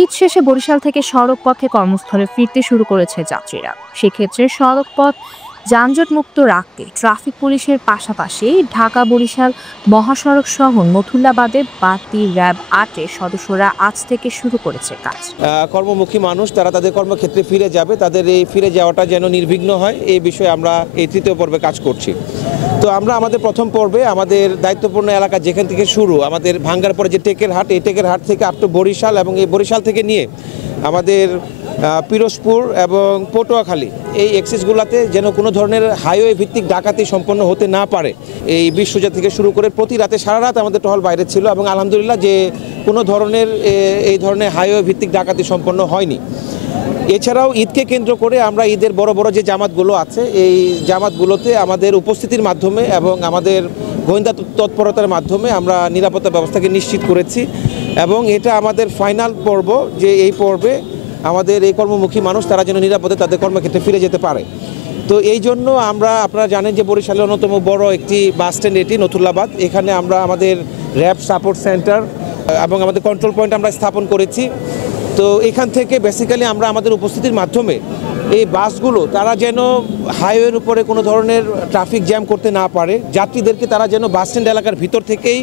ঈদ শেষে বরিশাল থেকে সড়ক পথে কর্মস্থলে ফিরতে শুরু করেছে যাত্রীরা। সেক্ষেত্রে সড়ক পথ যানজট মুক্ত রাখতে ট্রাফিক পুলিশের পাশাপাশি ঢাকা বরিশাল মহাসড়ক সহ নথুল্লাবাদে বাড়তি র্যাব ৮-এর সদস্যরা আজ থেকে শুরু করেছে কাজ। কর্মমুখী মানুষ তারা তাদের কর্মক্ষেত্রে ফিরে যাবে, তাদের এই ফিরে যাওয়াটা যেন নির্বিঘ্ন হয় এই বিষয়ে আমরা এই তৃতীয় পর্বে কাজ করছি। তো আমরা আমাদের প্রথম পর্বে আমাদের দায়িত্বপূর্ণ এলাকা যেখান থেকে শুরু, আমাদের ভাঙ্গার পরে যে টেকের হাট, এই টেকের হাট থেকে আপ টু বরিশাল এবং এই বরিশাল থেকে নিয়ে আমাদের পিরোজপুর এবং পটুয়াখালী এই এক্সিসগুলোতে যেন কোনো ধরনের হাইওয়ে ভিত্তিক ডাকাতি সম্পন্ন হতে না পারে। এই বিশ্বজা থেকে শুরু করে প্রতি রাতে সারা রাত আমাদের টহল বাইরে ছিল এবং আলহামদুলিল্লাহ যে কোনো ধরনের এই ধরনের হাইওয়ে ভিত্তিক ডাকাতি সম্পন্ন হয়নি। এছাড়াও ঈদকে কেন্দ্র করে আমরা ঈদের বড় বড় যে জামাতগুলো আছে এই জামাতগুলোতে আমাদের উপস্থিতির মাধ্যমে এবং আমাদের গোয়েন্দা তৎপরতার মাধ্যমে আমরা নিরাপত্তা ব্যবস্থাকে নিশ্চিত করেছি এবং এটা আমাদের ফাইনাল পর্ব যে এই পর্বে আমাদের এই কর্মমুখী মানুষ তারা যেন নিরাপদে তাদের কর্মক্ষেত্রে ফিরে যেতে পারে। তো এই জন্য আপনারা জানেন যে বরিশালের অন্যতম বড় একটি বাস স্ট্যান্ড এটি নথুল্লাবাদ। এখানে আমরা আমাদের র্যাব সাপোর্ট সেন্টার এবং আমাদের কন্ট্রোল পয়েন্ট আমরা স্থাপন করেছি। তো এখান থেকে বেসিক্যালি আমরা আমাদের উপস্থিতির মাধ্যমে এই বাসগুলো তারা যেন হাইওয়ের উপরে কোনো ধরনের ট্রাফিক জ্যাম করতে না পারে, যাত্রীদেরকে তারা যেন বাস স্ট্যান্ড এলাকার ভিতর থেকেই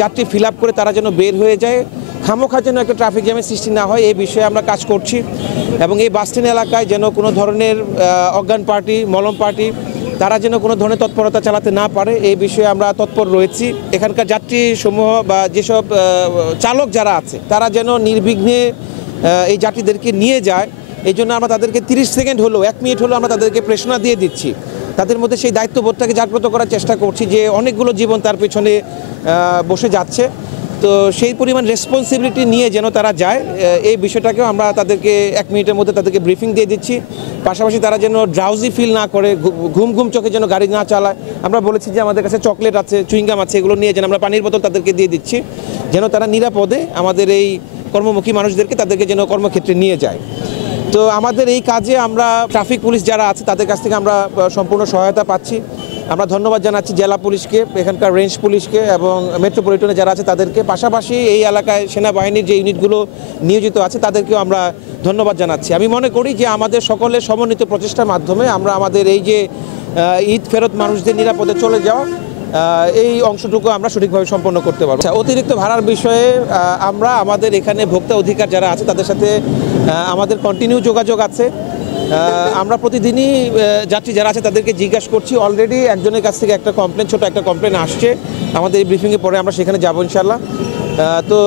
যাত্রী ফিল আপ করে তারা যেন বের হয়ে যায়, খামোখা যেন একটা ট্রাফিক জ্যামের সৃষ্টি না হয় এই বিষয়ে আমরা কাজ করছি। এবং এই বাস স্ট্যান্ড এলাকায় যেন কোনো ধরনের অজ্ঞান পার্টি, মলম পার্টি তারা যেন কোনো ধরনের তৎপরতা চালাতে না পারে এই বিষয়ে আমরা তৎপর রয়েছি। এখানকার যাত্রী সমূহ বা যেসব চালক যারা আছে তারা যেন নির্বিঘ্নে এই যাত্রীদেরকে নিয়ে যায়, এই জন্য আমরা তাদেরকে 30 সেকেন্ড হলেও 1 মিনিট হলেও আমরা তাদেরকে প্রেরণা দিয়ে দিচ্ছি। তাদের মধ্যে সেই দায়িত্ববোধটাকে জাগ্রত করার চেষ্টা করছি যে অনেকগুলো জীবন তার পেছনে বসে যাচ্ছে। তো সেই পরিমাণ রেসপন্সিবিলিটি নিয়ে যেন তারা যায় এই বিষয়টাকেও আমরা তাদেরকে 1 মিনিটের মধ্যে তাদেরকে ব্রিফিং দিয়ে দিচ্ছি। পাশাপাশি তারা যেন ড্রাউজি ফিল না করে, ঘুম চোখে যেন গাড়ি না চালায়। আমরা বলেছি যে আমাদের কাছে চকলেট আছে, চুইংগাম আছে, এগুলো নিয়ে যেন আমরা পানির বোতল তাদেরকে দিয়ে দিচ্ছি যেন তারা নিরাপদে আমাদের এই কর্মমুখী মানুষদেরকে তাদেরকে যেন কর্মক্ষেত্রে নিয়ে যায়। তো আমাদের এই কাজে আমরা ট্রাফিক পুলিশ যারা আছে তাদের কাছ থেকে আমরা সম্পূর্ণ সহায়তা পাচ্ছি। আমরা ধন্যবাদ জানাচ্ছি জেলা পুলিশকে, এখানকার রেঞ্জ পুলিশকে এবং মেট্রোপলিটনে যারা আছে তাদেরকে, পাশাপাশি এই এলাকায় সেনাবাহিনীর যে ইউনিটগুলো নিয়োজিত আছে তাদেরকেও আমরা ধন্যবাদ জানাচ্ছি। আমি মনে করি যে আমাদের সকলের সমন্বিত প্রচেষ্টার মাধ্যমে আমরা আমাদের এই যে ঈদ ফেরত মানুষদের নিরাপদে চলে যাওয়া এই অংশটুকু আমরা সঠিকভাবে সম্পন্ন করতে পারবো। অতিরিক্ত ভাড়ার বিষয়ে আমরা আমাদের এখানে ভোক্তা অধিকার যারা আছে তাদের সাথে আমাদের কন্টিনিউ যোগাযোগ আছে। আমরা প্রতিদিনই যাত্রী যারা আছে তাদেরকে জিজ্ঞাসা করছি। অলরেডি একজনের কাছ থেকে ছোট একটা কমপ্লেন আসছে, আমাদের এই ব্রিফিংয়ে পরে আমরা সেখানে যাবো ইনশাল্লাহ। তো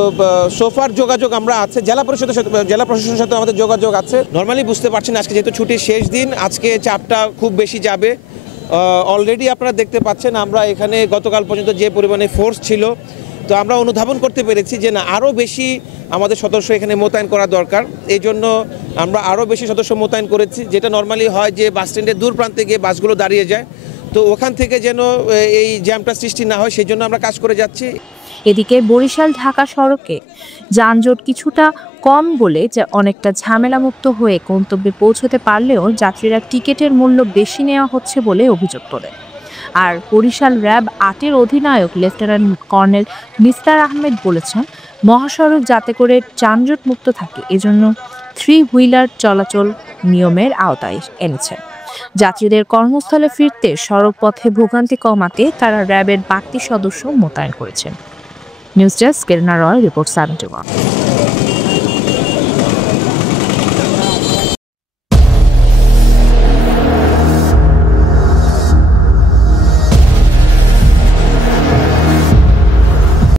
সোফার যোগাযোগ আমরা আছে, জেলা প্রশাসনের সাথে আমাদের যোগাযোগ আছে। নর্মালি বুঝতে পারছেন আজকে যেহেতু ছুটির শেষ দিন, আজকে চাপটা খুব বেশি যাবে। অলরেডি আপনারা দেখতে পাচ্ছেন আমরা এখানে গতকাল পর্যন্ত যে পরিমাণে ফোর্স ছিল, তো আমরা অনুধাবন করতে পেরেছি যে না আরও বেশি আমাদের সদস্য এখানে মোতায়েন করা দরকার। এই জন্য আমরা আরও বেশি সদস্য মোতায়েন করেছি। যেটা নর্মালি হয় যে বাস স্ট্যান্ডের দূর প্রান্তে গিয়ে বাসগুলো দাঁড়িয়ে যায়, তো ওখান থেকে যেন এই জ্যামটা সৃষ্টি না হয় সেই জন্য আমরা কাজ করে যাচ্ছি। এদিকে বরিশাল ঢাকা সড়কে যানজট কিছুটা কম বলে যে অনেকটা ঝামেলামুক্ত হয়ে গন্তব্যে পৌঁছতে পারলেও যাত্রীরা টিকিটের মূল্য বেশি নেওয়া হচ্ছে বলে অভিযোগ তোলেন। আর বরিশাল র্যাব ৮-এর অধিনায়ক লেফটেন্যান্ট কর্নেল নিস্তার আহমেদ বলেছেন, মহাসড়ক যাতে করে যানজট মুক্ত থাকে এজন্য 3 হুইলার চলাচল নিয়মের আওতায় এনেছেন। যাত্রীদের কর্মস্থলে ফিরতে সড়ক পথে ভোগান্তি কমাতে তারা র্যাবের বাড়তি সদস্য মোতায়েন করেছেন। নিউজ ডেস্ক, কেরনা রয় রিপোর্ট, 71।